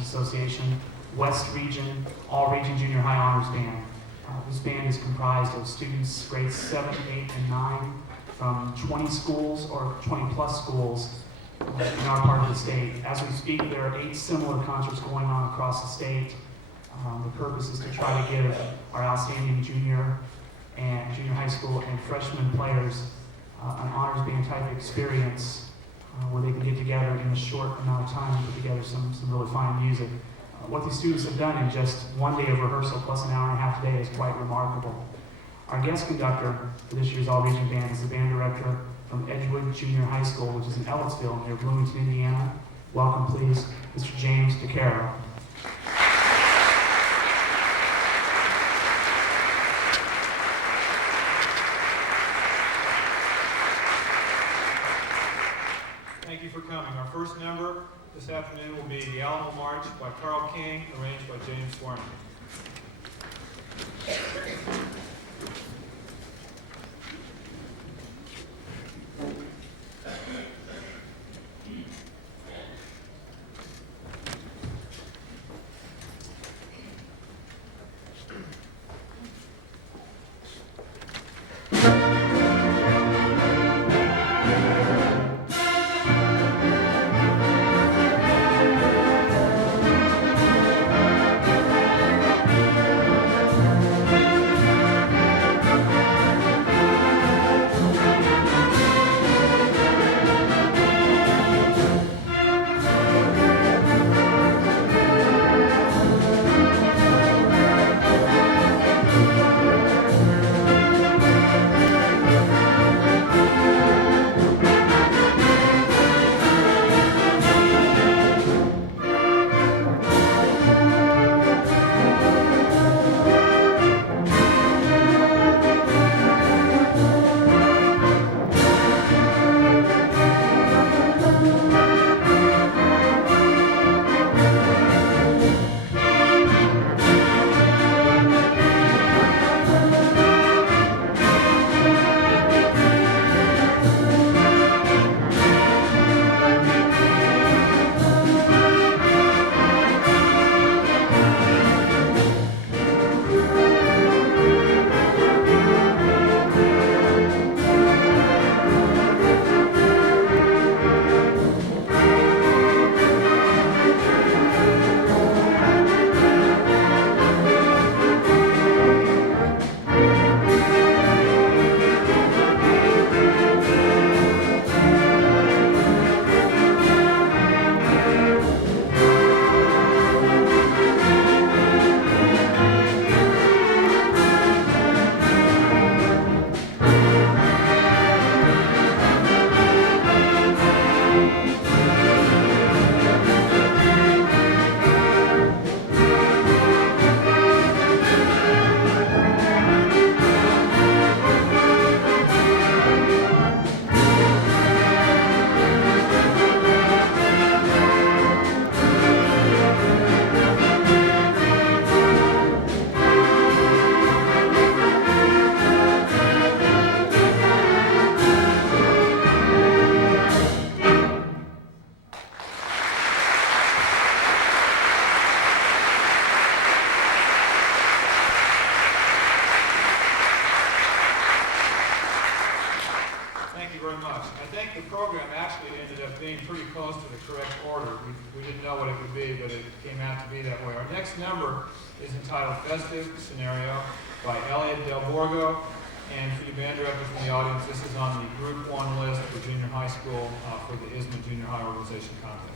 Teachers Association, West Region, All Region Junior High Honors Band. This band is comprised of students grades 7, 8, and 9 from 20 schools or 20 plus schools in our part of the state. As we speak, there are 8 similar concerts going on across the state. The purpose is to try to give our outstanding junior high school and freshman players an honors band type experience where they can get together in a short amount of time and put together some really fine music. What these students have done in just one day of rehearsal plus an hour and a half a day is quite remarkable. Our guest conductor for this year's All Region Band is the band director from Edgewood Junior High School, which is in Ellettsville near Bloomington, Indiana. Welcome, please, Mr. James DeCaro. Thank you for coming. Our first number this afternoon will be the Alamo March by Carl King, arranged by James Swarman. For the ISMA Junior High Organization Contest.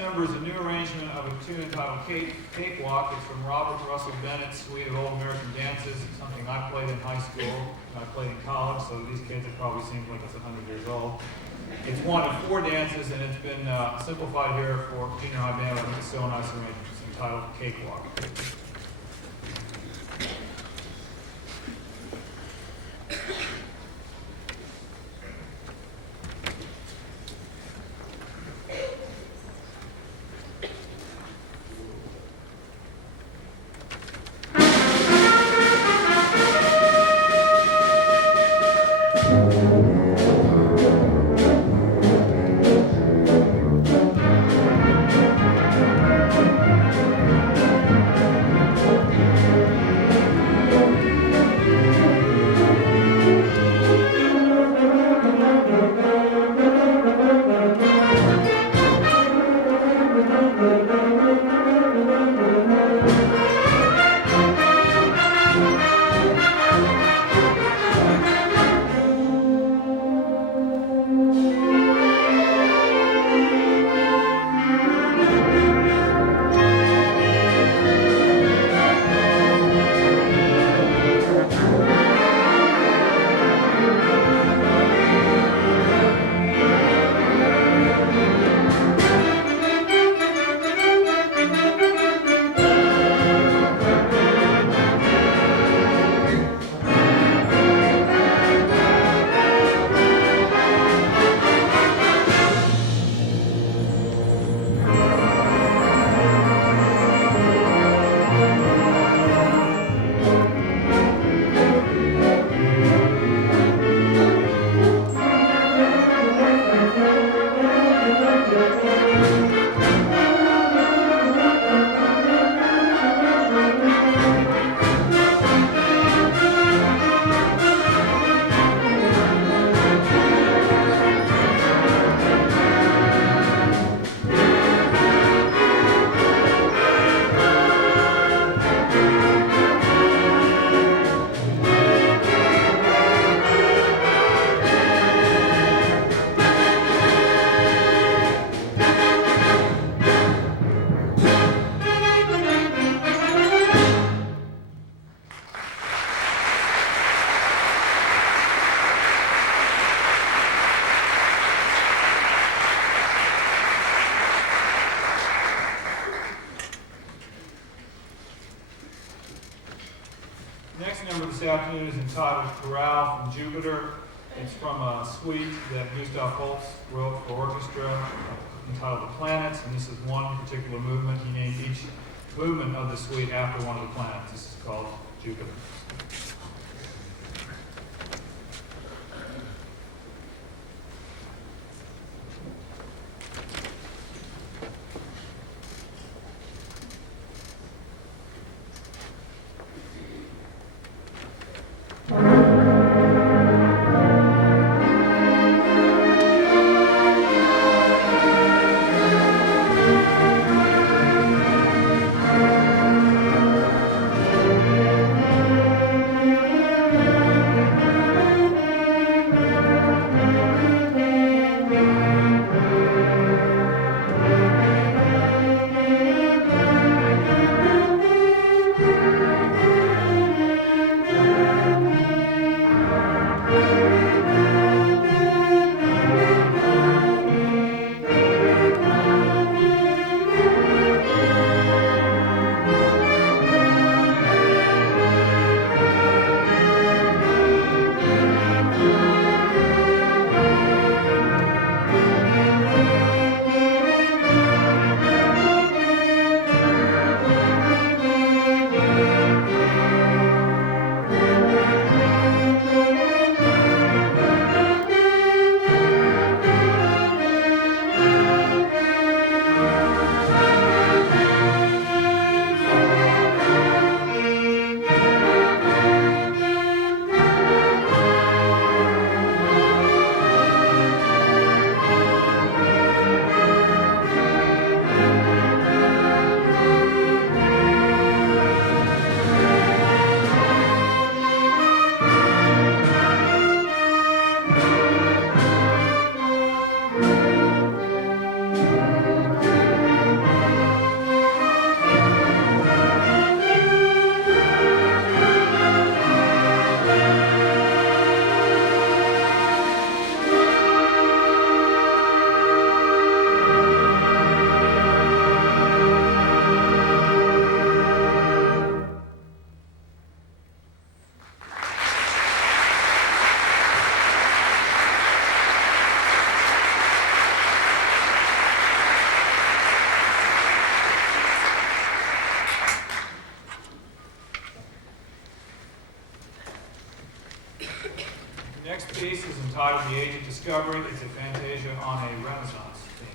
Number is a new arrangement of a tune entitled Cakewalk. It's from Robert Russell Bennett's suite of old American dances. It's something I played in high school, and I played in college, so these kids, it probably seems like it's 100 years old. It's one of 4 dances, and it's been simplified here for junior high band. I think it's so nice arrangement. It's entitled Cakewalk. Next number this afternoon is entitled Chorale from Jupiter. It's from a suite that Gustav Holst wrote for orchestra entitled The Planets, and this is one particular movement. He named each movement of the suite after one of the planets. This is called Jupiter. The next piece is entitled The Age of Discovery. It's a fantasia on a Renaissance theme.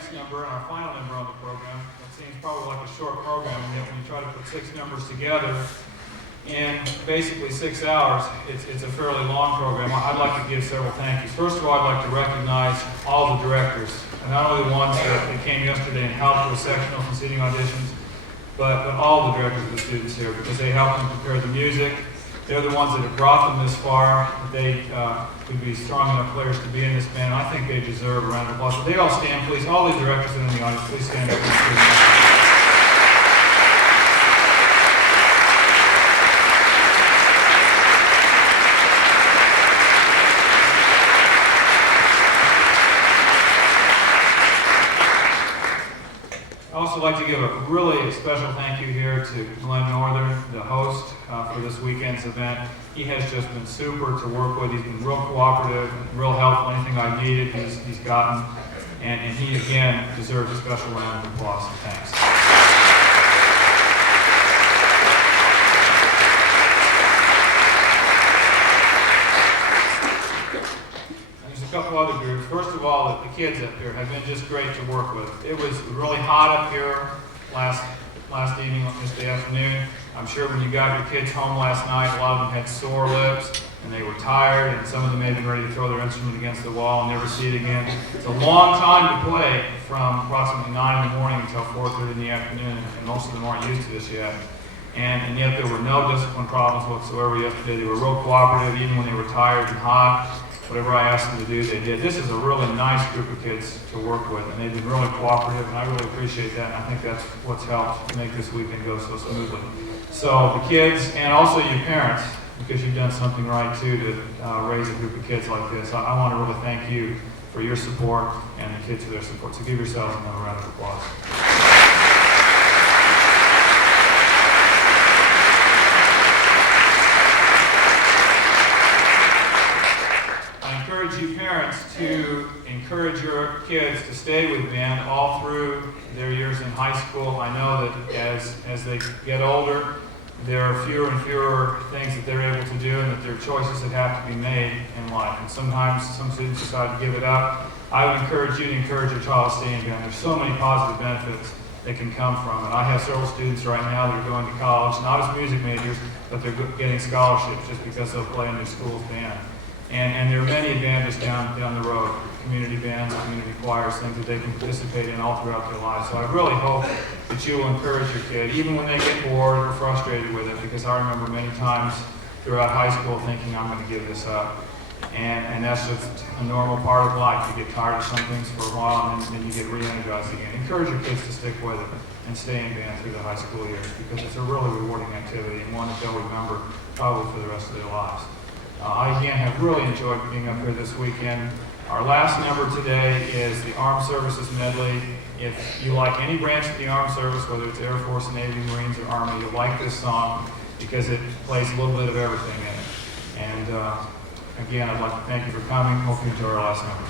next number and our final number on the program. It seems probably like a short program, and yet when you try to put 6 numbers together in basically 6 hours, it's a fairly long program. I'd like to give several thank yous. First of all, I'd like to recognize all the directors, and not only the ones that came yesterday and helped with sectionals and seating auditions, but all the directors of the students here, because they helped them prepare the music. They're the ones that have brought them this far. They could be strong enough players to be in this band. I think they deserve a round of applause. So they all stand, please. All the directors that are in the audience, please stand up. I'd also like to give a really special thank you here to Glenn Northern, the host for this weekend's event. He has just been super to work with. He's been real cooperative, real helpful. Anything I needed, he's gotten. And he, again, deserves a special round of applause and thanks. A couple other groups. First of all, the kids up here have been just great to work with. It was really hot up here last evening, yesterday afternoon. I'm sure when you got your kids home last night, a lot of them had sore lips and they were tired, and some of them may have been ready to throw their instrument against the wall and never see it again. It's a long time to play from approximately 9 in the morning until 4:30 in the afternoon, and most of them aren't used to this yet. And yet there were no discipline problems whatsoever yesterday. They were real cooperative even when they were tired and hot. Whatever I asked them to do, they did. This is a really nice group of kids to work with, and they've been really cooperative, and I really appreciate that, and I think that's what's helped make this weekend go so smoothly. So the kids, and also you parents, because you've done something right too to raise a group of kids like this. I want to really thank you for your support and the kids for their support. So give yourselves another round of applause. I encourage you parents to encourage your kids to stay with band all through their years in high school. I know that as they get older, there are fewer and fewer things that they're able to do, and that there are choices that have to be made in life. And sometimes some students decide to give it up. I would encourage you to encourage your child to stay in band. There's so many positive benefits that can come from it. I have several students right now that are going to college, not as music majors, but they're getting scholarships just because they'll play in their school's band. And there are many advantages down the road, community bands, community choirs, things that they can participate in all throughout their lives. So I really hope that you will encourage your kid, even when they get bored or frustrated with it, because I remember many times throughout high school thinking, I'm going to give this up. And that's just a normal part of life. You get tired of some things for a while, and then you get re-energized again. Encourage your kids to stick with it and stay in band through the high school years, because it's a really rewarding activity and one that they'll remember probably for the rest of their lives. I, again, have really enjoyed being up here this weekend. Our last number today is the Armed Services Medley. If you like any branch of the Armed Service, whether it's Air Force, Navy, Marines, or Army, you'll like this song because it plays a little bit of everything in it. And again, I'd like to thank you for coming. Hope you enjoy our last number.